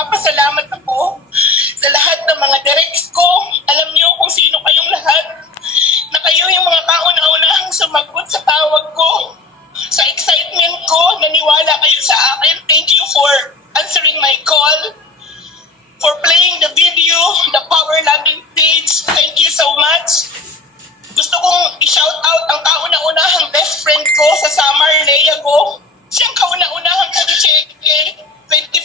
nagpapasalamat ako sa lahat ng mga directs ko. Alam niyo kung sino kayong lahat, na kayo yung mga kauna-unahang sumagot sa tawag ko. Sa excitement ko, naniwala kayo sa akin. Thank you for answering my call, for playing the video, the Power Landing page. Thank you so much. Gusto kong i-shout out ang kauna-unahang best friend ko sa Samar, Lea Go. Siyang kauna-unahang kag-check $25.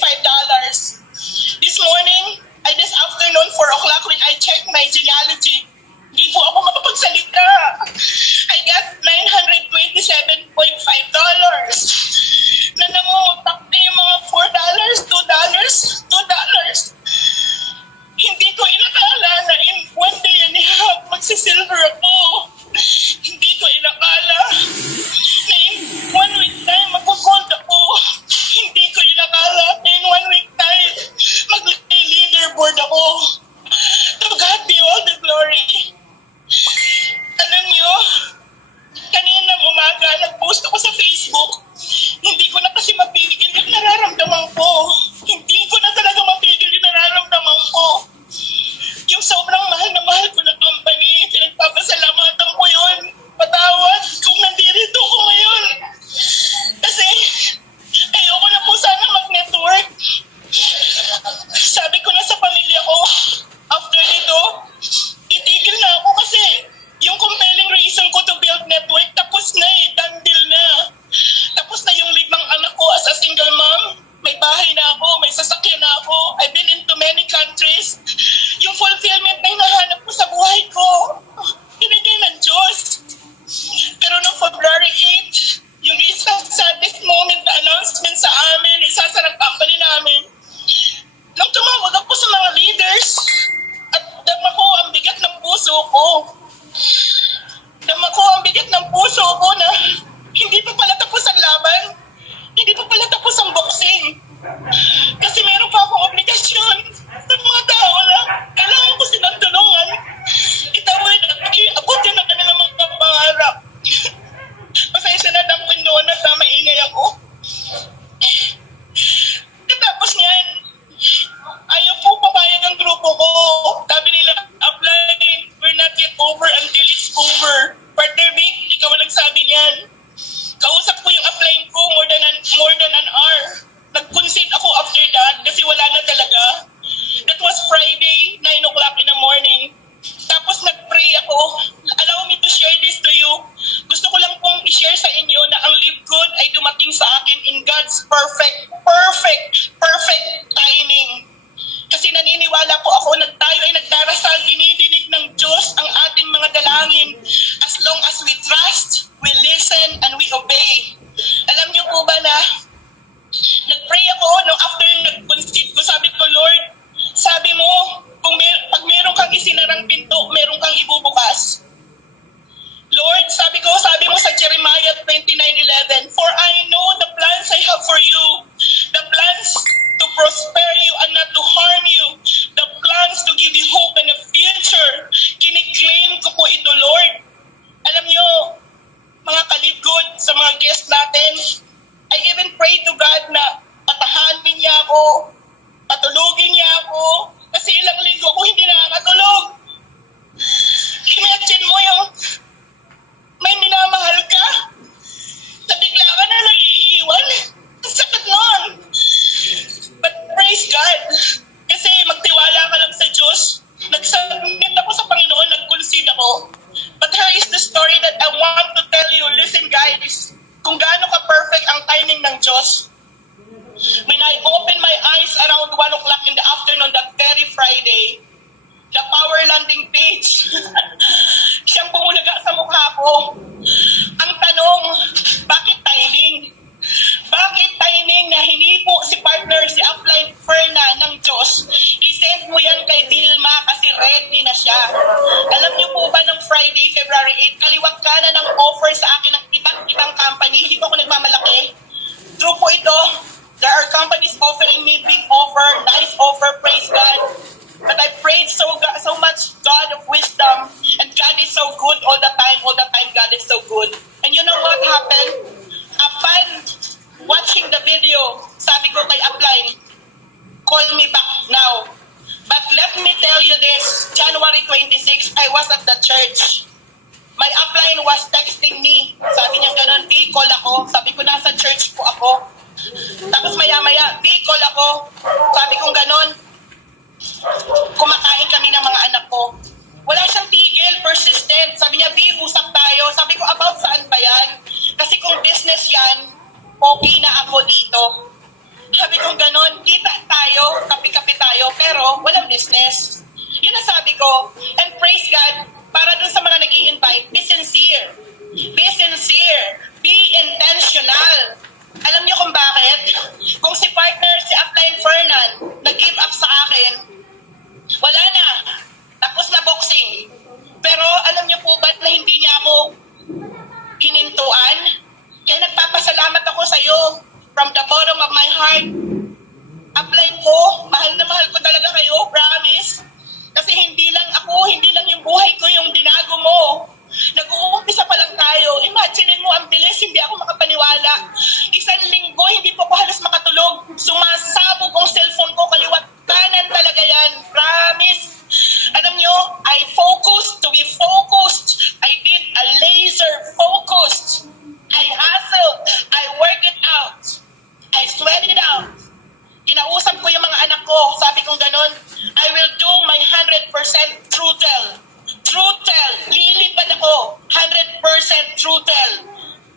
This morning, this afternoon, 4 o'clock, when I checked my genealogy, hindi po ako mapapagsalita. I got $927.5. Na nangungutakti yung mga $4, $2. Hindi ko inakala na in one day and a half, magsisilver ako. Hindi ko inakala na in 1 week time, mag-gold ako. Hindi ko inakala na in 1 week time, mag-leaderboard ako. To God be all the glory. Alam niyo, kaninang umaga, nag-post ako sa Facebook. Hindi ko na kasi mapigil yung nararamdaman ko. Hindi ko na talaga mapigil yung nararamdaman ko. Yung sobrang mahal na mahal ko na company, pinagpapasalamatan ko yun. Patawad kung nandito ko ngayon. Kasi ayoko na po sana mag-network. Sabi ko na sa pamilya ko, after nito, titigil na ako kasi yung compelling reason ko to build network, tapos na done deal na. Tapos na yung 5 anak ko as a single mom. May bahay na ako, may sasakyan na ako. I've been into many countries. Yung fulfillment na hinahanap ko sa buhay ko, binigay ng Diyos. Pero noong February 8, yung isang saddest moment na announcement sa amin, isa sa company namin, nung tumawag ako sa mga leaders, at dama ko ang bigat ng puso ko. Dama ko ang bigat ng puso ko na hindi pa pala tapos ang laban. Hindi pa pala tapos ang boxing. Kasi meron pa akong obligasyon sa mga tao na kailangan ko silang tulungan. Itawid at mag-iabot yan ang kanilang mga pangarap. Pasensya na ng Quindonas na maingay ako. Katapos niyan, ayaw po papayag ang grupo ko. Sabi nila, apply, we're not yet over until it's over. Partner Vic, ikaw ang nagsabi niyan. Kausap ko yung applying ko more than an hour. Nag-concede ako after that kasi wala na talaga. That was Friday, 9 o'clock in the morning. Tapos nag-pray ako. Allow me to share this to you. Gusto ko lang pong i-share sa inyo na ang live good ay dumating sa akin in God's perfect timing. Kasi naniniwala po ako na tayo ay nagdarasal, dinidinig ng Diyos ang ating mga dalangin. As long as we trust, we listen, and we obey. Alam niyo po ba na nag-pray ako no after nag-concede ko, sabi ko, Lord, sabi mo, pag meron kang isinarang pinto, meron kang ibubukas. Lord, sabi mo sa Jeremiah 29:11, for I know the plans I have for you, the plans to prosper you and not to harm you, the plans to give you hope and a future. Kiniklaim ko po ito, Lord. Alam niyo, mga kalibgod, sa mga guests natin, I even pray to God na patahanin niya ako, patulugin niya ako, kasi ilang linggo ako hindi nakakatulog. Imagine mo yung may minamahal ka, na bigla ka na lang iiwan. Ang sakit nun. But praise God, kasi magtiwala ka lang sa Diyos. Nagsubmit ako sa Panginoon, nag-concede ako. But here is the story that I want to tell you. Listen guys, kung gaano ka-perfect ang timing ng Diyos. When I opened my eyes around 1 o'clock in the afternoon that very Friday, the Power Landing page, siyang bumulaga sa mukha ko. Ang tanong, bakit timing? Bakit timing na hinipo si partner, si upline Ferna ng Diyos call me back now. But let me tell you this, January 26, I was at the church. My upline was texting me. Sabi niya ganun, B, call ako. Sabi ko, nasa church po ako. Tapos maya-maya, B, call ako. Sabi kong ganun, kumakain kami ng mga anak ko. Wala siyang tigil, persistent. Sabi niya, B, usap tayo. Sabi ko, about saan ba yan? Kasi kung business yan, okay na ako dito. Sabi kong ganun, kita tayo, kapi-kapi tayo, pero walang business. Yun ang sabi ko. And praise God, para dun sa mga nag-i-invite, be sincere. Be sincere. Be intentional. Alam niyo kung bakit? Kung si partner, si Upline Fernan, nag-give up sa akin, wala na. Tapos na boxing. Pero alam niyo po ba na hindi niya ako hinintuan? Kaya nagpapasalamat ako sa iyo from the bottom of my heart. Upline ko, mahal na mahal ko talaga kayo, promise. Kasi hindi lang ako, hindi lang yung buhay ko yung binago mo. Nag-uumpisa pa lang tayo. Imagine mo, ang bilis, hindi ako makapaniwala. Isang linggo, hindi po ako halos makatulog. Sumasabog ang cellphone ko, kaliwat kanan talaga yan. Promise. Alam nyo, I focused to be focused. I did a laser focused. I hustled. I worked it out. I sweat it out. Kinausap ko yung mga anak ko. Sabi kong ganun, I will do my 100% true tell. True tell. Lilipad ako. 100% true tell.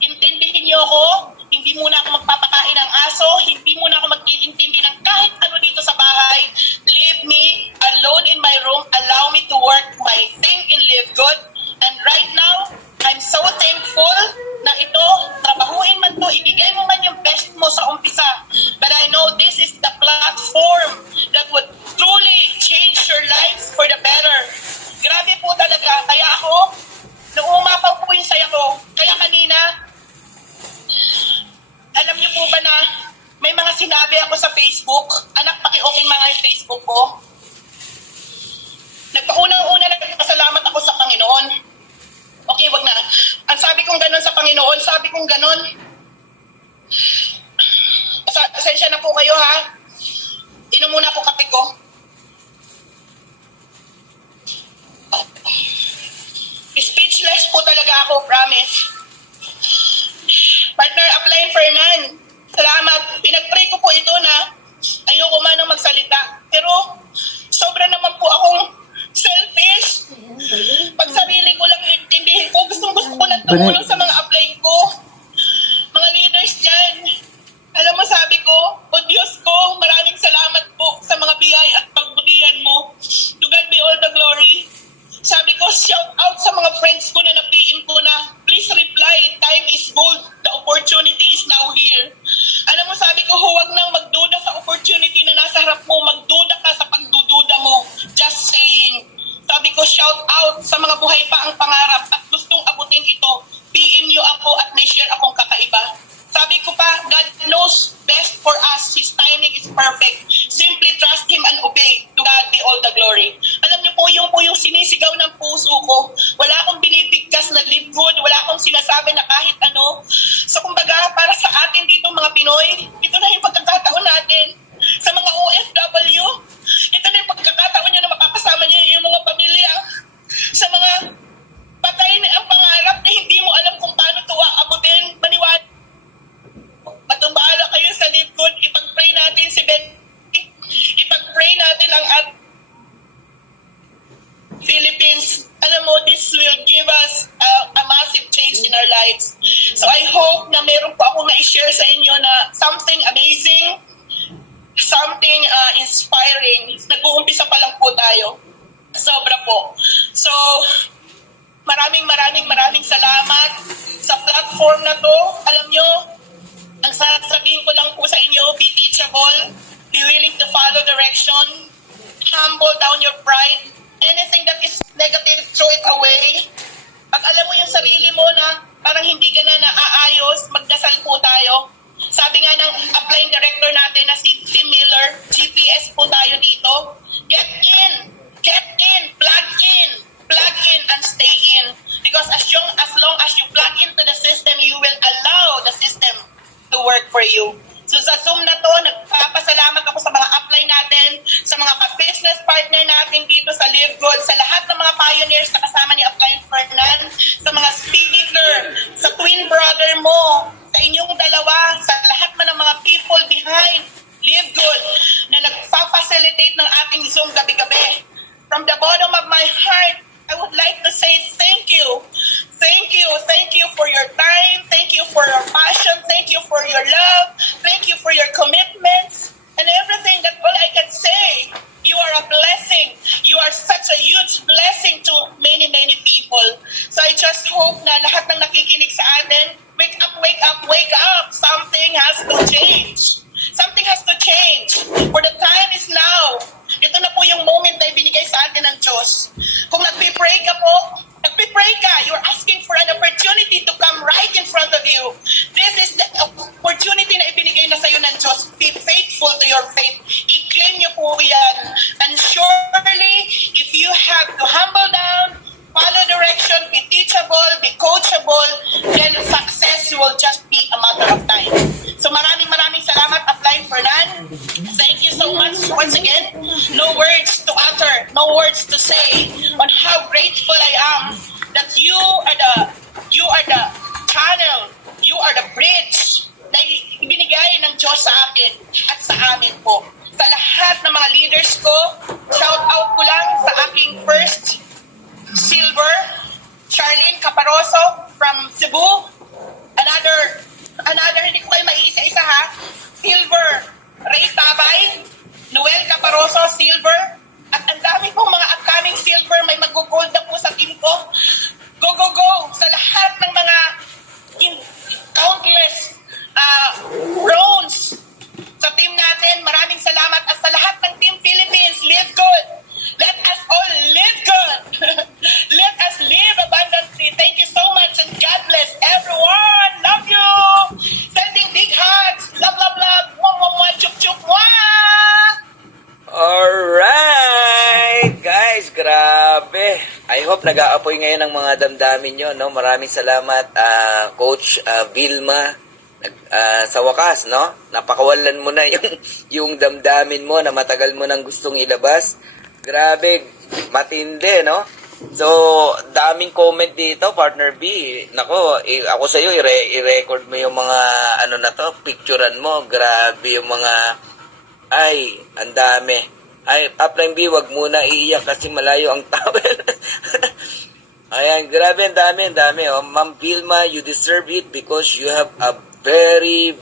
Intindihin niyo ako. Hindi muna ako magpapakain ng aso. Hindi muna ako mag-iintindi ng kahit ano dito sa bahay. Leave me alone in my room. Allow me to work my think and live good. And right now, I'm so thankful na ito, trabahuin man to, ibigay mo man yung best mo sa umpisa. But I know this is the platform that would truly change your life for the better. Grabe po talaga. Kaya ako, nauumapaw po yung saya ko. Kaya kanina, alam niyo po ba na may mga sinabi ako sa Facebook? Anak, paki-open mga yung Facebook ko. Nagpaunang-una nagpasalamat ako sa Panginoon. Okay, wag na. Ang sabi kong ganun sa Panginoon, sabi kong ganun, pasensya na po kayo ha. Inom muna po kape ko. Speechless po talaga ako, promise. Partner, Upline Fernan, salamat. Pinag-pray ko po ito na ayoko man nang magsalita. Pero sobra naman po akong selfish. Pag sarili ko lang intindihin ko, gustong-gusto ko nang tumulong sa mga upline ko. Mga leaders dyan. Alam mo, sabi ko, o Diyos ko, maraming salamat po sa mga biyaya at pagbutihan mo. To God be all the glory. Sabi ko, shout out sa mga friends ko na na-PM ko na, please reply, time is gold, the opportunity is now here. Alam mo, sabi ko, huwag nang magduda sa opportunity na nasa harap mo, magduda ka sa pagdududa mo. Just saying. Sabi ko, shout out sa mga buhay pa ang pangarap at gustong abutin ito. PM niyo ako at may share akong kakaiba. Sabi ko pa, God knows best for us. His timing is perfect. Simply trust Him and obey. To God be all the glory. Alam niyo po yung sinisigaw ng puso ko. Wala akong binibigkas na live good. Wala akong sinasabi na kahit ano. So kumbaga, para sa atin dito mga Pinoy, ito na yung pagkakataon natin. Sa mga OFW, ito na yung pagkakataon nyo na makakasama nyo yung mga pamilya. Sa mga patay na ang pangarap na hindi mo alam kung paano ito aabutin, maniwala. Matumbala kayo sa live good. Ipag-pray natin si Ben. Ipag-pray natin ang Philippines. Alam mo, this will give us a massive change in our lives. So I hope na meron po akong na-share sa inyo na something amazing, something inspiring. Nag-uumpisa pa lang po tayo. Sobra po. So, maraming salamat sa platform na to. Alam nyo, ang sasabihin ko lang po sa inyo, be teachable, be willing to follow direction, humble down your pride, anything that is negative, throw it away. Pag alam mo yung sarili mo na parang hindi ka na naaayos, magdasal po tayo. Sabi nga ng upline director natin na si Tim Miller, GPS po tayo dito. Get in, plug in and stay in. Because as long as you plug into the system, you will allow the system to work for you. So sa Zoom na to, nagpapasalamat ako sa mga upline natin. po yan. And surely, if you have to humble down, follow direction, be teachable, be coachable, then success will just be a matter of time. So maraming salamat, Upline Fernan. Thank you so much once again. No words to utter, no words to say on how grateful I am that you are the channel, you are the bridge na ibinigay ng Diyos sa akin at sa amin po. Sa lahat ng mga leaders ko, shout out ko lang sa aking first silver, Charlene Caparoso from Cebu. Another, hindi ko kayo maiisa-isa ha. Silver, Ray Tabay, Noel Caparoso, silver. At ang dami pong mga upcoming silver, may mag-gold na po sa team ko. Go, go, go! Sa lahat ng mga countless bronze sa team natin, maraming salamat. At sa lahat ng Team Philippines, live good! Let us all live good! Let us live abundantly. Thank you so much and God bless everyone! Love you! Sending big hugs! Love, love, love! Mwah, mwah, mwah! Chup, chup, mwah! Alright! Guys, grabe. I hope nag-aapoy ngayon ang mga damdamin nyo, no? Maraming salamat, Coach Vilma. Sa wakas, no? Napakawalan mo na yung damdamin mo na matagal mo nang gustong ilabas. Grabe, matindi, no? So, daming comment dito, Partner B. Nako, ako sa'yo, i-record mo yung mga, na to, picturean mo. Grabe yung mga, ay, ang dami. Ay, Upline B, wag muna iiyak kasi malayo ang towel. Ayan, grabe, ang dami. Oh. Ma'am Vilma, you deserve it because you have a very